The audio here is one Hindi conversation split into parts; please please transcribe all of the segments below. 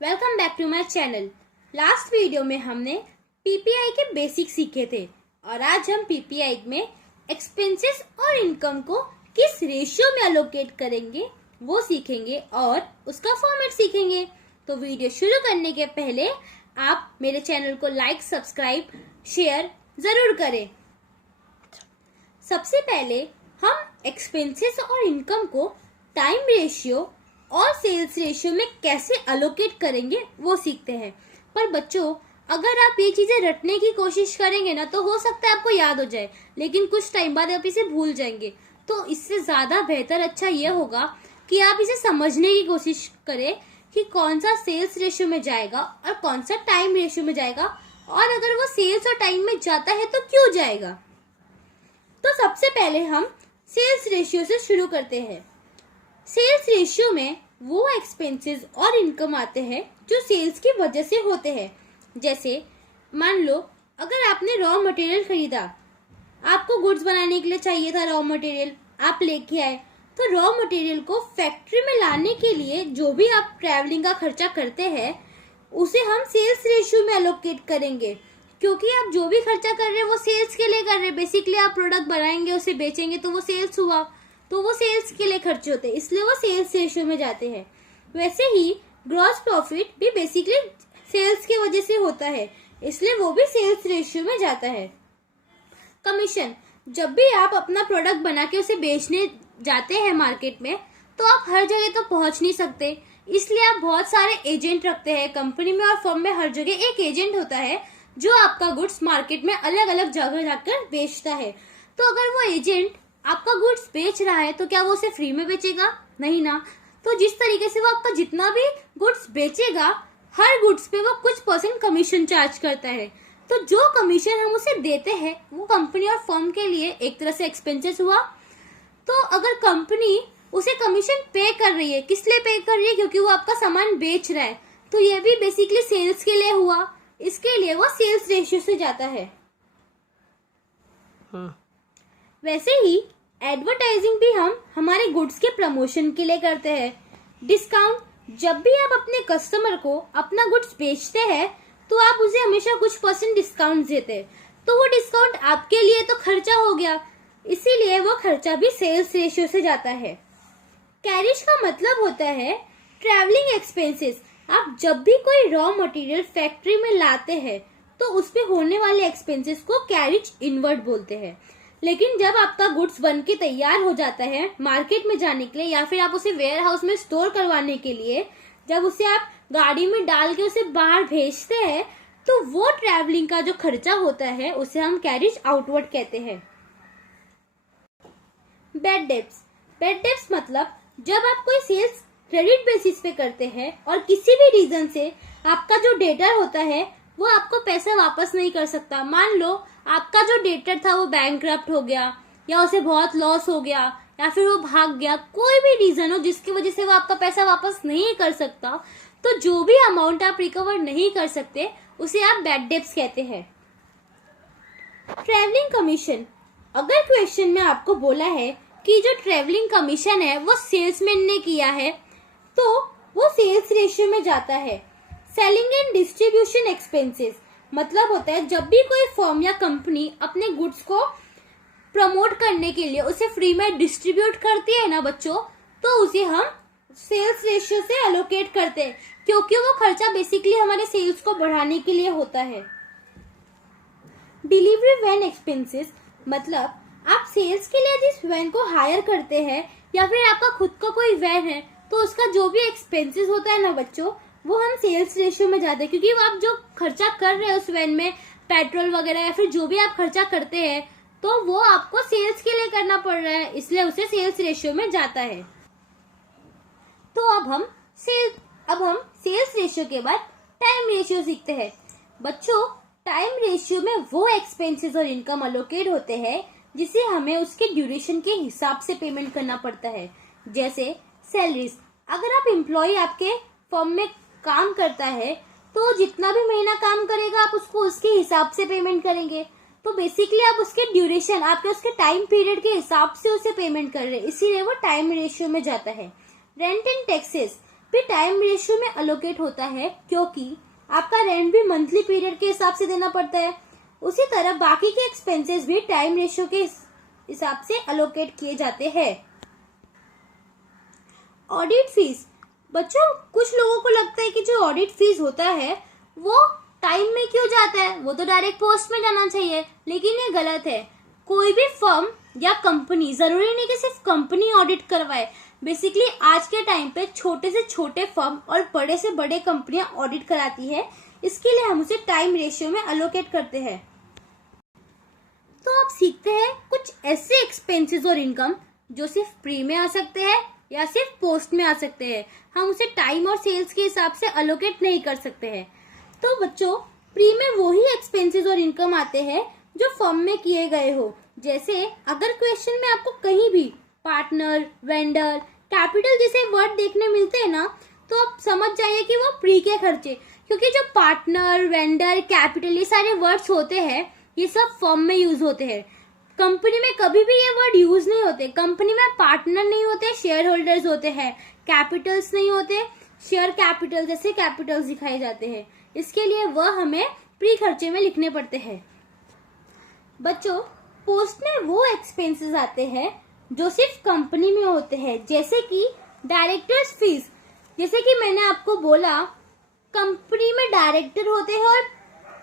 Welcome back to my channel. Last video में हमने पीपीआई के बेसिक सीखे थे और आज हम पीपीआई में एक्सपेंसेस और इनकम को किस रेशियो में अलोकेट करेंगे वो सीखेंगे और उसका फॉर्मेट सीखेंगे। तो वीडियो शुरू करने के पहले आप मेरे चैनल को लाइक, सब्सक्राइब, शेयर जरूर करें। सबसे पहले हम एक्सपेंसेस और इनकम को टाइम रेशियो और सेल्स रेशियो में कैसे अलोकेट करेंगे वो सीखते हैं। पर बच्चों, अगर आप ये चीजें रटने की कोशिश करेंगे ना तो हो सकता है आपको याद हो जाए, लेकिन कुछ टाइम बाद आप इसे भूल जाएंगे। तो इससे ज्यादा बेहतर अच्छा ये होगा कि आप इसे समझने की कोशिश करें कि कौन सा सेल्स रेशियो में जाएगा और कौन सा टाइम रेशियो में जाएगा, और अगर वो सेल्स और टाइम में जाता है तो क्यों जाएगा। तो सबसे पहले हम सेल्स रेशियो से शुरू करते हैं। सेल्स रेशियो में वो एक्सपेंसेस और इनकम आते हैं जो सेल्स की वजह से होते हैं। जैसे मान लो अगर आपने रॉ मटेरियल खरीदा, आपको गुड्स बनाने के लिए चाहिए था रॉ मटेरियल, आप लेके आए, तो रॉ मटेरियल को फैक्ट्री में लाने के लिए जो भी आप ट्रैवलिंग का खर्चा करते हैं उसे हम सेल्स रेशियो में एलोकेट करेंगे, क्योंकि आप जो भी खर्चा कर रहे हैं वो सेल्स के लिए कर रहे हैं। बेसिकली आप प्रोडक्ट बनाएंगे, उसे बेचेंगे तो वो सेल्स हुआ, तो वो सेल्स के लिए खर्चे होते हैं, इसलिए वो सेल्स रेशियो में जाते हैं। वैसे ही ग्रॉस प्रॉफिट भी बेसिकली सेल्स की वजह से होता है, इसलिए वो भी सेल्स रेशियो में जाता है। कमीशन, जब भी आप अपना प्रोडक्ट बना के उसे बेचने जाते हैं मार्केट में, तो आप हर जगह तो पहुंच नहीं सकते, इसलिए आप बहुत सारे एजेंट रखते हैं। कंपनी में और फर्म में हर जगह एक एजेंट होता है जो आपका गुड्स मार्केट में अलग अलग जगह जाकर बेचता है। तो अगर वो एजेंट आपका गुड्स बेच रहा है तो क्या वो उसे फ्री में बेचेगा? नहीं ना। तो जिस तरीके से वो आपका जितना भी गुड्स बेचेगा, हर गुड्स पे वो कुछ % कमीशन चार्ज करता है। तो जो कमीशन हम उसे देते हैं वो कंपनी और फर्म के लिए एक तरह से एक्सपेंसेस हुआ। तो अगर कंपनी उसे कमीशन पे कर रही है, किस लिए पे कर रही है? क्योंकि वो आपका सामान बेच रहा है, तो ये भी बेसिकली सेल्स के लिए हुआ, इसके लिए वो सेल्स रेशियो से जाता है। वैसे ही एडवर्टाइजिंग भी हम हमारे गुड्स के प्रमोशन के लिए करते हैं। डिस्काउंट, जब भी आप अपने कस्टमर को अपना गुड्स बेचते हैं तो आप उसे हमेशा कुछ % डिस्काउंट देते हैं, तो वो डिस्काउंट आपके लिए तो खर्चा हो गया, इसीलिए वो खर्चा भी सेल्स रेशियो से जाता है। कैरिज का मतलब होता है ट्रैवलिंग एक्सपेंसेस। आप जब भी कोई रॉ मटेरियल फैक्ट्री में लाते हैं तो उस पे होने वाले एक्सपेंसेस को कैरिज इनवर्ड बोलते हैं। लेकिन जब आपका गुड्स बन के तैयार हो जाता है मार्केट में जाने के लिए, या फिर आप उसे वेयर हाउस में स्टोर करवाने के लिए, जब उसे आप गाड़ी में डाल के उसे बाहर भेजते हैं, तो वो ट्रैवलिंग का जो खर्चा होता है उसे हम कैरिज आउटवर्ड कहते हैं। बैड डेब्ट्स, बैड डेब्ट्स मतलब जब आप कोई सेल्स क्रेडिट बेसिस पे करते हैं और किसी भी रीजन से आपका जो डेटर होता है वो आपको पैसा वापस नहीं कर सकता। मान लो आपका जो डेटर था वो बैंकरप्ट हो गया, या उसे बहुत लॉस हो गया, या फिर वो भाग गया, कोई भी रीजन हो जिसकी वजह से वो आपका पैसा वापस नहीं कर सकता, तो जो भी अमाउंट आप रिकवर नहीं कर सकते उसे आप बैड डेब्ट्स कहते हैं। ट्रैवलिंग कमीशन, अगर क्वेश्चन में आपको बोला है कि जो ट्रैवलिंग कमीशन है वो सेल्समैन ने किया है तो वो सेल्स रेशियो में जाता है। सेलिंग एंड डिस्ट्रीब्यूशन एक्सपेंसेस मतलब होता है जब भी कोई फर्म या कंपनी अपने गुड्स को प्रमोट करने के लिए उसे फ्री में डिस्ट्रीब्यूट करती है ना बच्चों, तो उसे हम सेल्स रेशियो से एलोकेट करते हैं, क्योंकि वो खर्चा बेसिकली हमारे सेल्स को बढ़ाने के लिए होता है। डिलीवरी वैन एक्सपेंसेस मतलब आप सेल्स के लिए जिस वैन को हायर करते हैं या फिर आपका खुद का कोई वैन है, तो उसका जो भी एक्सपेंसेस होता है ना बच्चों, वो हम सेल्स रेशियो में जाते हैं, क्योंकि आप जो खर्चा कर रहे हैं उस वैन में, पेट्रोल वगैरह या फिर जो भी आप खर्चा करते हैं, तो वो आपको सेल्स के लिए करना पड़ रहा है, इसलिए उसे सेल्स रेशियो में जाता है। तो अब हम सेल्स रेशियो के बाद टाइम रेशियो सीखते हैं। बच्चों, टाइम रेशियो में वो एक्सपेंसेस और इनकम अलोकेट होते हैं जिसे हमें उसके ड्यूरेशन के हिसाब से पेमेंट करना पड़ता है। जैसे सैलरीज, अगर आप एम्प्लॉय आपके फर्म में काम करता है तो जितना भी महीना काम करेगा आप उसको उसके हिसाब से पेमेंट करेंगे। तो बेसिकली आप उसके ड्यूरेशन, आपके उसके टाइम पीरियड के हिसाब से उसे पेमेंट कर रहे हैं, इसीलिए वो टाइम रेशियो में जाता है। रेंट एंड टैक्सेस, भी टाइम रेशियो में अलोकेट होता है, क्योंकि आपका रेंट भी मंथली पीरियड के हिसाब से देना पड़ता है। उसी तरह बाकी के एक्सपेंसेस भी टाइम रेशियो के हिसाब से अलोकेट किए जाते हैं। Audit fees. बच्चों, कुछ लोगों को लगता है कि जो ऑडिट फीस होता है वो टाइम में क्यों जाता है, वो तो डायरेक्ट पोस्ट में जाना चाहिए, लेकिन ये गलत है। कोई भी फर्म या कंपनी, जरूरी नहीं कि सिर्फ कंपनी ऑडिट करवाए, बेसिकली आज के टाइम पे छोटे से छोटे फर्म और बड़े से बड़े कंपनियां ऑडिट कराती है। इसके लिए हम उसे टाइम रेशियो में अलोकेट करते हैं। तो आप सीखते हैं कुछ ऐसे एक्सपेंसेस और इनकम जो सिर्फ प्री में आ सकते हैं या सिर्फ पोस्ट में आ सकते हैं। हम उसे टाइम और सेल्स के हिसाब से अलोकेट नहीं कर सकते हैं। तो बच्चों, प्री में वही एक्सपेंसेस और इनकम आते हैं जो फर्म में किए गए हो। जैसे अगर क्वेश्चन में आपको कहीं भी पार्टनर, वेंडर, कैपिटल जैसे वर्ड देखने मिलते हैं ना, तो आप समझ जाइए कि वो प्री के खर्चे, क्योंकि जो पार्टनर, वेंडर, कैपिटल ये सारे वर्ड्स होते हैं ये सब फर्म में यूज होते हैं। कंपनी में कभी भी ये वर्ड यूज नहीं होते। कंपनी में पार्टनर नहीं होते, शेयर होल्डर्स होते हैं, कैपिटल्स नहीं होते, शेयर कैपिटल जैसे कैपिटल्स दिखाए जाते हैं। इसके लिए वह हमें प्री खर्चे में लिखने पड़ते हैं। बच्चों, पोस्ट में वो एक्सपेंसेस आते हैं जो सिर्फ कंपनी में होते हैं, जैसे कि डायरेक्टर्स फीस। जैसे कि मैंने आपको बोला, कंपनी में डायरेक्टर होते हैं और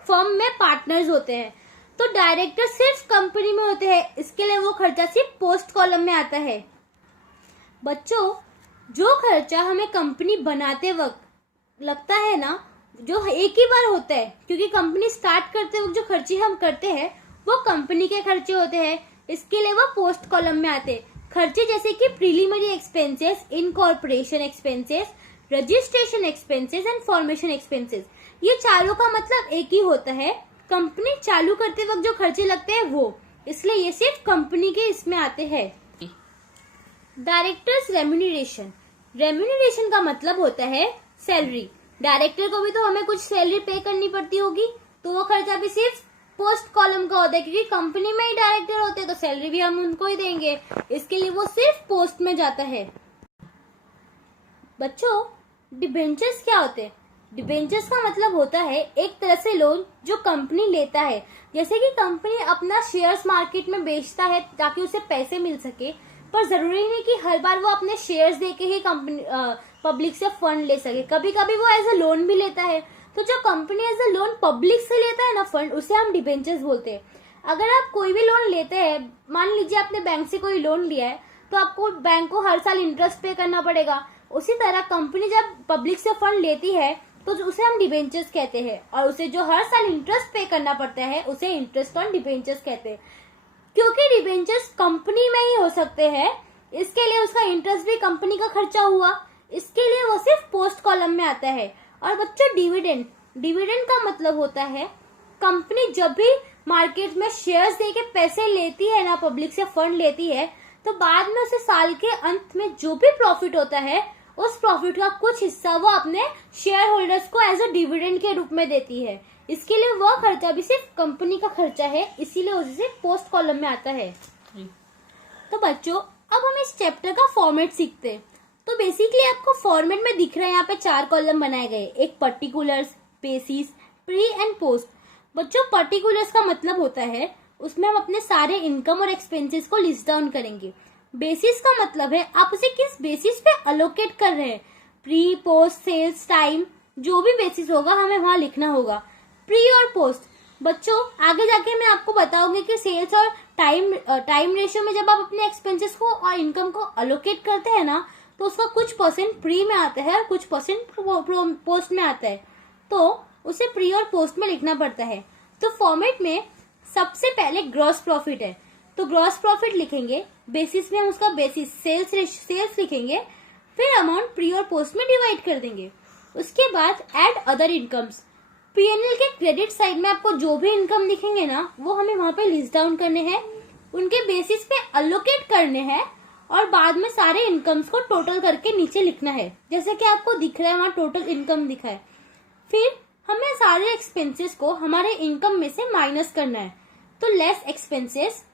फर्म में पार्टनर्स होते हैं। तो डायरेक्टर सिर्फ कंपनी में होते हैं, इसके लिए वो खर्चा सिर्फ पोस्ट कॉलम में आता है। बच्चों, जो खर्चा हमें कंपनी बनाते वक्त लगता है ना, जो एक ही बार होता है, क्योंकि कंपनी स्टार्ट करते वक्त जो खर्चे हम करते हैं वो कंपनी के खर्चे होते हैं, इसके लिए वो पोस्ट कॉलम में आते हैं। खर्चे जैसे कि preliminary expenses, incorporation expenses, registration expenses and formation expenses, ये चारों का मतलब एक ही होता है। कंपनी चालू करते वक्त जो खर्चे लगते हैं वो, इसलिए ये सिर्फ कंपनी के इसमें आते हैं। Directors remuneration. रेम्यूनरेशन का मतलब होता है सैलरी। डायरेक्टर को भी तो हमें कुछ सैलरी पे करनी पड़ती होगी, तो वो खर्चा भी सिर्फ पोस्ट कॉलम का होता है, क्योंकि कंपनी में ही डायरेक्टर होते हैं तो सैलरी भी हम उनको ही देंगे, इसके लिए वो सिर्फ पोस्ट में जाता है। बच्चों, डिबेंचर्स क्या होते हैं? डिबेंचर्स का मतलब होता है एक तरह से लोन जो कंपनी लेता है। जैसे कि कंपनी अपना शेयर्स मार्केट में बेचता है ताकि उसे पैसे मिल सके, पर जरूरी नहीं कि हर बार वो अपने शेयर्स देके ही कंपनी पब्लिक से फंड ले सके। कभी कभी वो एज अ लोन भी लेता है। तो जो company as a loan public से लेता है ना फंड, उसे हम डिबेंचर्स बोलते हैं। अगर आप कोई भी लोन लेते हैं, मान लीजिए आपने बैंक से कोई लोन लिया है, तो आपको बैंक को हर साल इंटरेस्ट पे करना पड़ेगा। उसी तरह कंपनी जब पब्लिक से फंड लेती है तो उसे हम डिबेंचर्स कहते हैं, और उसे जो हर साल इंटरेस्ट पे करना पड़ता है उसे इंटरेस्ट ऑन डिबेंचर्स कहते हैं। क्योंकि डिबेंचर्स कंपनी में ही हो सकते हैं, इसके लिए उसका इंटरेस्ट भी कंपनी का खर्चा हुआ, इसके लिए वो सिर्फ पोस्ट कॉलम में आता है। और बच्चों, डिविडेंड। डिविडेंड का मतलब होता है कंपनी जब भी मार्केट में शेयर्स देके पैसे लेती है ना, पब्लिक से फंड लेती है, तो बाद में उसे साल के अंत में जो भी प्रॉफिट होता है उस प्रॉफिट का कुछ हिस्सा वो अपने शेयर होल्डर्स को एज अ डिविडेंड के रूप में देती है। इसके लिए वह खर्चा भी सिर्फ कंपनी का खर्चा है, इसीलिए उसे पोस्ट कॉलम में आता है। तो बच्चों, अब हम इस चैप्टर का फॉर्मेट सीखते हैं। तो बेसिकली आपको फॉर्मेट में दिख रहा है, यहाँ पे 4 कॉलम बनाए गए, एक particulars, basis, pre and post. बच्चों, पर्टिकुलर्स का मतलब होता है उसमें हम अपने सारे इनकम और एक्सपेंसेस को लिस्ट डाउन करेंगे। बेसिस का मतलब है आप उसे किस बेसिस पे अलोकेट कर रहे हैं। प्री, पोस्ट, सेल्स, टाइम, जो भी बेसिस होगा हमें वहां लिखना होगा। प्री और पोस्ट, बच्चों आगे जाके मैं आपको बताऊंगी कि सेल्स और टाइम रेशियो में जब आप अपने एक्सपेंसेस को और इनकम को अलोकेट करते हैं ना, तो उसका कुछ परसेंट प्री में आता है और कुछ परसेंट पोस्ट में आता है, तो उसे प्री और पोस्ट में लिखना पड़ता है। तो फॉर्मेट में सबसे पहले ग्रॉस प्रॉफिट है, तो ग्रॉस प्रॉफिट लिखेंगे, बेसिस में हम उसका बेसिस सेल्स लिखेंगे, फिर अमाउंट प्री और पोस्ट में डिवाइड कर देंगे। उसके बाद ऐड अदर इनकम्स। पीएनएल के क्रेडिट साइड में आपको जो भी इनकम दिखेंगे ना, वो हमें वहां पे लिस्ट डाउन करने हैं, उनके बेसिस पे अलोकेट करने हैं, और बाद में सारे इनकम्स को टोटल करके नीचे लिखना है, जैसे कि आपको दिख रहा है वहां टोटल इनकम दिखा है। फिर हमें सारे एक्सपेंसेस को हमारे इनकम में से माइनस करना है, तो लेस एक्सपेंसेस,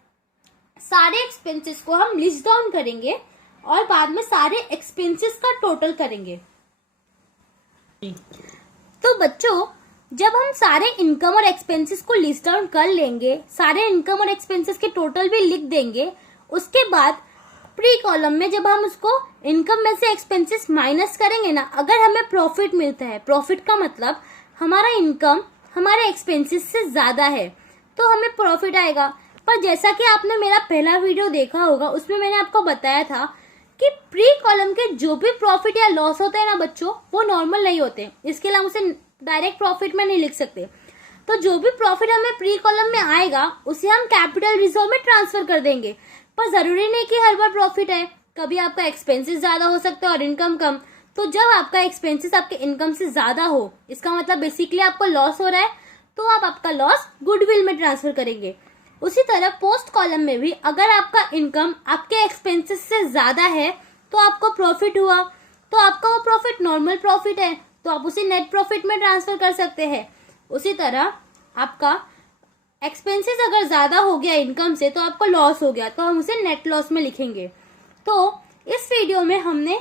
सारे एक्सपेंसेस को हम लिस्ट डाउन करेंगे और बाद में सारे एक्सपेंसेस का टोटल करेंगे। तो बच्चों, जब हम सारे इनकम और एक्सपेंसेस को लिस्ट डाउन कर लेंगे, सारे इनकम और एक्सपेंसेस के टोटल भी लिख देंगे, उसके बाद प्री कॉलम में जब हम उसको इनकम में से एक्सपेंसेस माइनस करेंगे ना, अगर हमें प्रॉफिट मिलता है, प्रॉफिट का मतलब हमारा इनकम हमारे एक्सपेंसेस से ज्यादा है, तो हमें प्रॉफिट आएगा। पर जैसा कि आपने मेरा पहला वीडियो देखा होगा, उसमें मैंने आपको बताया था कि प्री कॉलम के जो भी प्रॉफिट या लॉस होते हैं ना बच्चों, वो नॉर्मल नहीं होते, इसके लिए हम उसे डायरेक्ट प्रॉफिट में नहीं लिख सकते। तो जो भी प्रॉफिट हमें प्री कॉलम में आएगा उसे हम कैपिटल रिजर्व में ट्रांसफर कर देंगे। पर जरूरी नहीं कि हर बार प्रॉफिट है, कभी आपका एक्सपेंसेस ज्यादा हो सकता है और इनकम कम। तो जब आपका एक्सपेंसेस आपके इनकम से ज्यादा हो, इसका मतलब बेसिकली आपको लॉस हो रहा है, तो आप आपका लॉस गुडविल में ट्रांसफर करेंगे। उसी तरह पोस्ट कॉलम में भी अगर आपका इनकम आपके एक्सपेंसेस से ज्यादा है तो आपको प्रॉफिट हुआ, तो आपका वो प्रॉफिट नॉर्मल प्रॉफिट है, तो आप उसे नेट प्रॉफिट में ट्रांसफर कर सकते हैं। उसी तरह आपका एक्सपेंसेस अगर ज्यादा हो गया इनकम से तो आपको लॉस हो गया, तो हम उसे नेट लॉस में लिखेंगे। तो इस वीडियो में हमने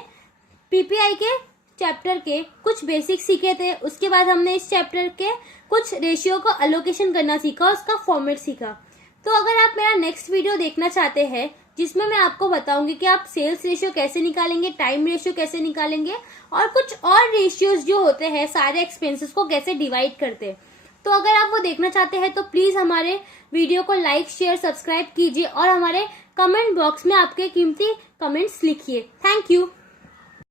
पीपीआई के चैप्टर के कुछ बेसिक सीखे थे, उसके बाद हमने इस चैप्टर के कुछ रेशियो को अलोकेशन करना सीखा, उसका फॉर्मेट सीखा। तो अगर आप मेरा नेक्स्ट वीडियो देखना चाहते हैं जिसमें मैं आपको बताऊंगी कि आप सेल्स रेशियो कैसे निकालेंगे, टाइम रेशियो कैसे निकालेंगे और कुछ और रेशियोज जो होते हैं सारे एक्सपेंसेस को कैसे डिवाइड करते हैं, तो अगर आप वो देखना चाहते हैं तो प्लीज हमारे वीडियो को लाइक शेयर सब्सक्राइब कीजिए और हमारे कमेंट बॉक्स में आपके कीमती कमेंट्स लिखिए। Thank you.